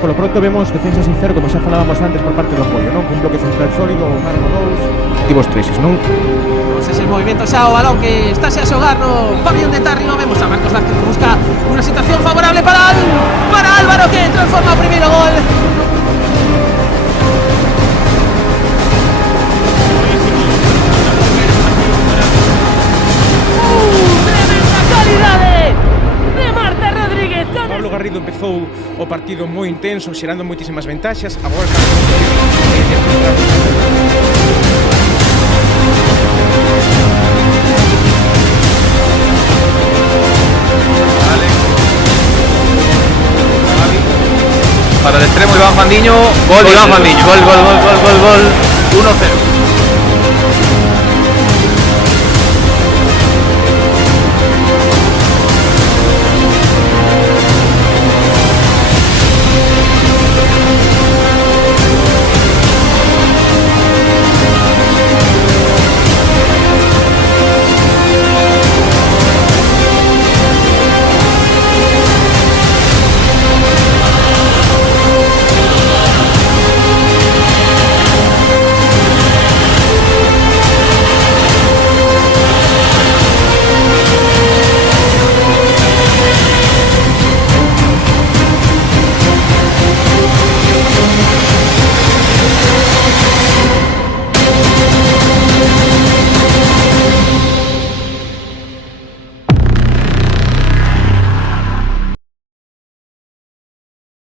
Por lo pronto vemos defensa sincero, como xa falábamos antes por parte do apoio, non? Cun bloque central sólido, un arma 2, activos 3, non? Vemos ese movimiento xa o balón que está xa a xogar no pabellón de Tarrio. Vemos a Marcos Vázquez que busca unha situación favorable para Álvaro, que transforma o primeiro gol. Tremenda calidade de Marta Rodríguez. Pablo Garrido empezou o partido moi intenso, xerando moitísimas ventaxas. Agora para el extremo Iván Fandiño, gol Iván Fandiño, gol 1-0.